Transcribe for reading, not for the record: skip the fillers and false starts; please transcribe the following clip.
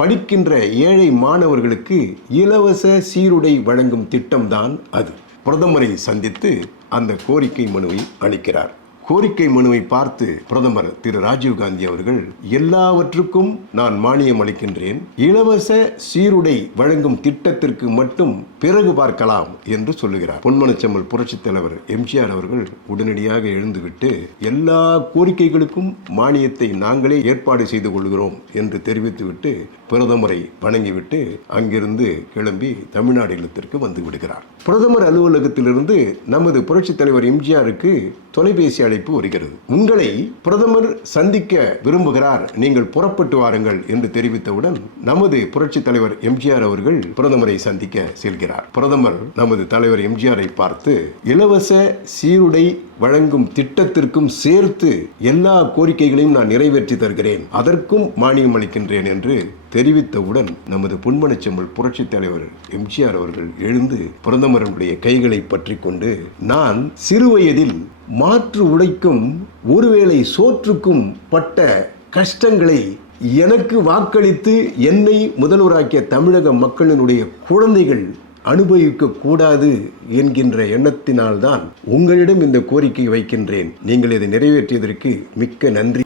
படிக்கின்ற ஏழை மாணவர்களுக்கு இலவச சீருடை வழங்கும் திட்டம்தான் அது. பிரதமரை சந்தித்து அந்த கோரிக்கை மனுவை அளிக்கிறார். கோரிக்கை மனுவை பார்த்து பிரதமர் திரு ராஜீவ்காந்தி அவர்கள், எல்லாவற்றுக்கும் நான் மானியம் அளிக்கின்றேன், இலவச சீருடை வழங்கும் திட்டத்திற்கு மட்டும் பிறகு பார்க்கலாம் என்று சொல்லுகிறார். பொன்மனச்செம்மல் புரட்சித் தலைவர் எம்ஜிஆர் அவர்கள் உடனடியாக எழுந்துவிட்டு, எல்லா கோரிக்கைகளுக்கும் மானியத்தை நாங்களே ஏற்பாடு செய்து கொள்கிறோம் என்று தெரிவித்துவிட்டு பிரதமரை வணங்கிவிட்டு அங்கிருந்து கிளம்பி தமிழ்நாடு இல்லத்திற்கு வந்து விடுகிறார். பிரதமர் அலுவலகத்திலிருந்து நமது புரட்சித் தலைவர் எம்ஜிஆருக்கு தொலைபேசி அழைப்பு வருகிறது. உங்களை பிரதமர் சந்திக்க விரும்புகிறார், நீங்கள் புறப்பட்டு வாருங்கள் என்று தெரிவித்தவுடன் நமது புரட்சித் தலைவர் எம்ஜிஆர் அவர்கள் பிரதமரை சந்திக்க செல்கிறார். பிரதமர் நமது தலைவர் எம்ஜிஆரை பார்த்து, இலவச சீருடை வழங்கும் திட்டத்திற்கும் சேர்த்து எல்லா கோரிக்கைகளையும் நான் நிறைவேற்றி தருகிறேன், அதற்கும் மானியம் அளிக்கின்றேன் என்று தெரிவித்தவுடன் நமது பொன்மனச்செம்மல் புரட்சித் தலைவர் எம்ஜிஆர் அவர்கள் எழுந்து பிரதமருடைய கைகளை பற்றி கொண்டு, நான் சிறுவயதில் மாற்று உடைக்கும் ஒருவேளை சோற்றுக்கும் பட்ட கஷ்டங்களை எனக்கு வாக்களித்து என்னை முதல்வராக்கிய தமிழக மக்களினுடைய குழந்தைகள் அனுபவிக்க கூடாது என்கின்ற எண்ணத்தினால்தான் உங்களிடம் இந்த கோரிக்கை வைக்கின்றேன். நீங்கள் இதை நிறைவேற்றியதற்கு மிக்க நன்றி.